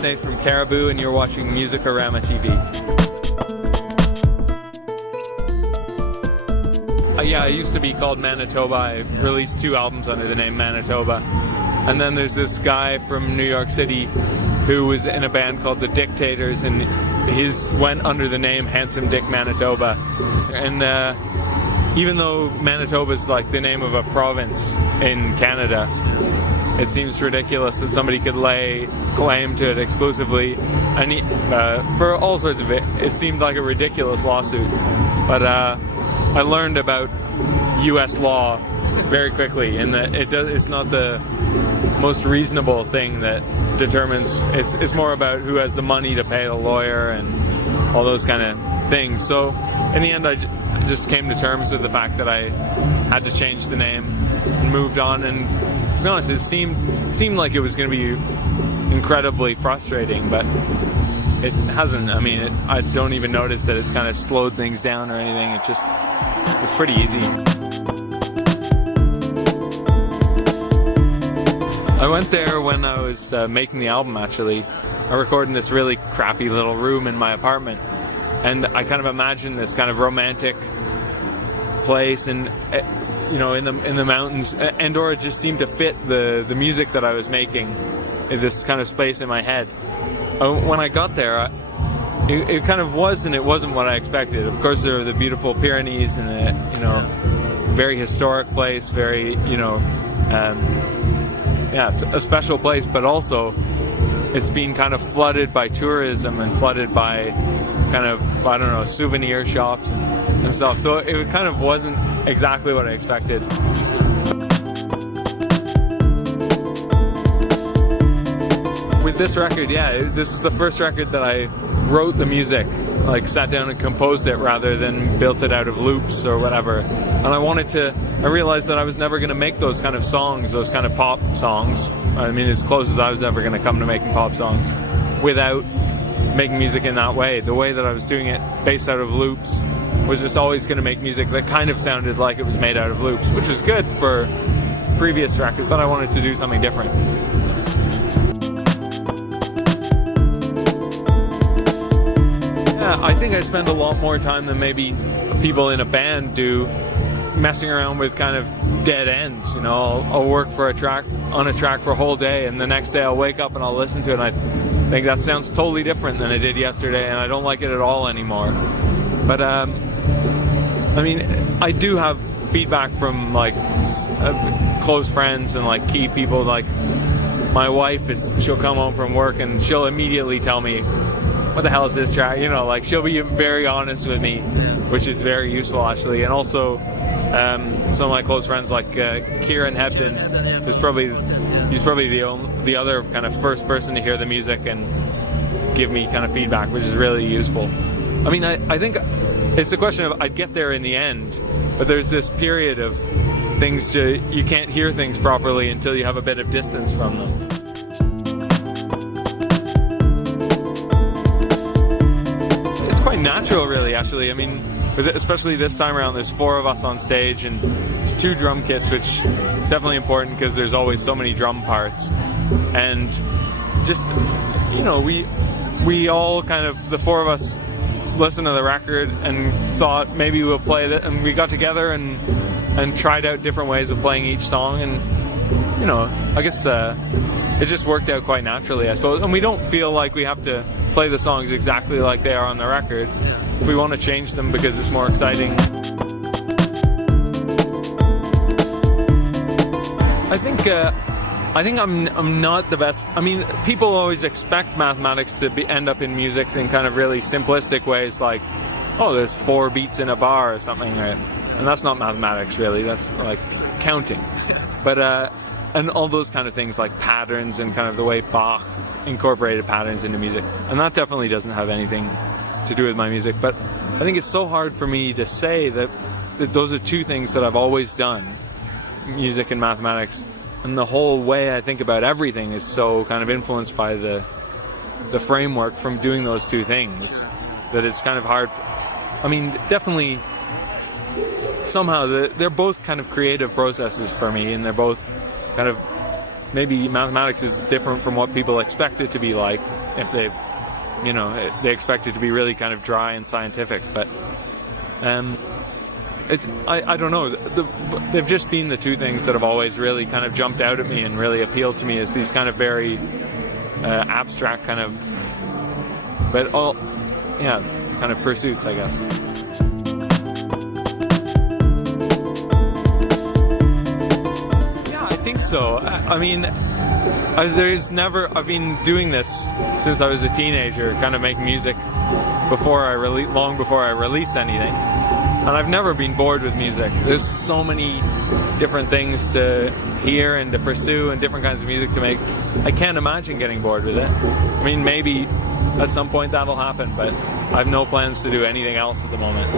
it's Nate from Caribou, and you're watching Musicorama TV. Yeah, I used to be called Manitoba. I released 2 albums under the name Manitoba. And then there's this guy from New York City who was in a band called The Dictators, and his went under the name Handsome Dick Manitoba. And even though Manitoba is like the name of a province in Canada, it seems ridiculous that somebody could lay claim to it exclusively. And for all sorts of it seemed like a ridiculous lawsuit. But I learned about U.S. law very quickly, and that it's not the most reasonable thing that determines. It's more about who has the money to pay the lawyer and all those kind of things. So in the end, I just came to terms with the fact that I had to change the name and moved on. And to be honest, it seemed like it was going to be incredibly frustrating, but it hasn't. I mean, I don't even notice that it's kind of slowed things down or anything. It's pretty easy. I went there when I was making the album, actually. I recorded in this really crappy little room in my apartment, and I kind of imagined this kind of romantic place, and you know, in the mountains, and/or it just seemed to fit the music that I was making in this kind of space in my head. When I got there, it kind of was, and it wasn't what I expected. Of course, there were the beautiful Pyrenees and very historic place, very a special place, but also it's been kind of flooded by tourism and flooded by kind of, I don't know, souvenir shops and stuff. So it kind of wasn't exactly what I expected. With this record, this is the first record that I wrote the music, like sat down and composed it rather than built it out of loops or whatever. And I realized that I was never going to make those kind of songs, those kind of pop songs. I mean, as close as I was ever going to come to making pop songs without making music in that way. The way that I was doing it, based out of loops, was just always going to make music that kind of sounded like it was made out of loops, which was good for previous records, but I wanted to do something different. I think I spend a lot more time than maybe people in a band do messing around with kind of dead ends. You know, I'll work on a track for a whole day, and the next day I'll wake up and I'll listen to it, and I think that sounds totally different than I did yesterday, and I don't like it at all anymore. But I mean, I do have feedback from like close friends and like key people. Like my wife she'll come home from work and she'll immediately tell me, what the hell is this track? You know, like she'll be very honest with me, which is very useful actually. And also some of my close friends like Kieran Hebden he's probably the other kind of first person to hear the music and give me kind of feedback, which is really useful. I mean, I think it's a question of I'd get there in the end, but there's this period of things you can't hear things properly until you have a bit of distance from them. Quite natural, really, actually. I mean, especially this time around, there's 4 of us on stage and 2 drum kits, which is definitely important because there's always so many drum parts. And just, you know, we all kind of, the 4 of us listened to the record and thought maybe we'll play that, and we got together and tried out different ways of playing each song, and you know, I guess it just worked out quite naturally, I suppose. And we don't feel like we have to play the songs exactly like they are on the record. If we want to change them because it's more exciting. I think I'm not the best. I mean, people always expect mathematics to end up in music in kind of really simplistic ways, like, oh, there's 4 beats in a bar or something, right? And that's not mathematics, really. That's like counting. But and all those kind of things like patterns and kind of the way Bach incorporated patterns into music. And that definitely doesn't have anything to do with my music. But I think it's so hard for me to say that those are 2 things that I've always done, music and mathematics. And the whole way I think about everything is so kind of influenced by the framework from doing those 2 things that it's kind of hard. I mean, definitely somehow they're both kind of creative processes for me, and they're both kind of maybe mathematics is different from what people expect it to be like. If they expect it to be really kind of dry and scientific, but I don't know. They've just been the two things that have always really kind of jumped out at me and really appealed to me as these kind of very abstract kind of, but all, yeah, kind of pursuits, I guess. Yeah, I think so. I mean, I've been doing this since I was a teenager, kind of making music long before I released anything. And I've never been bored with music. There's so many different things to hear and to pursue and different kinds of music to make. I can't imagine getting bored with it. I mean, maybe at some point that'll happen, but I have no plans to do anything else at the moment.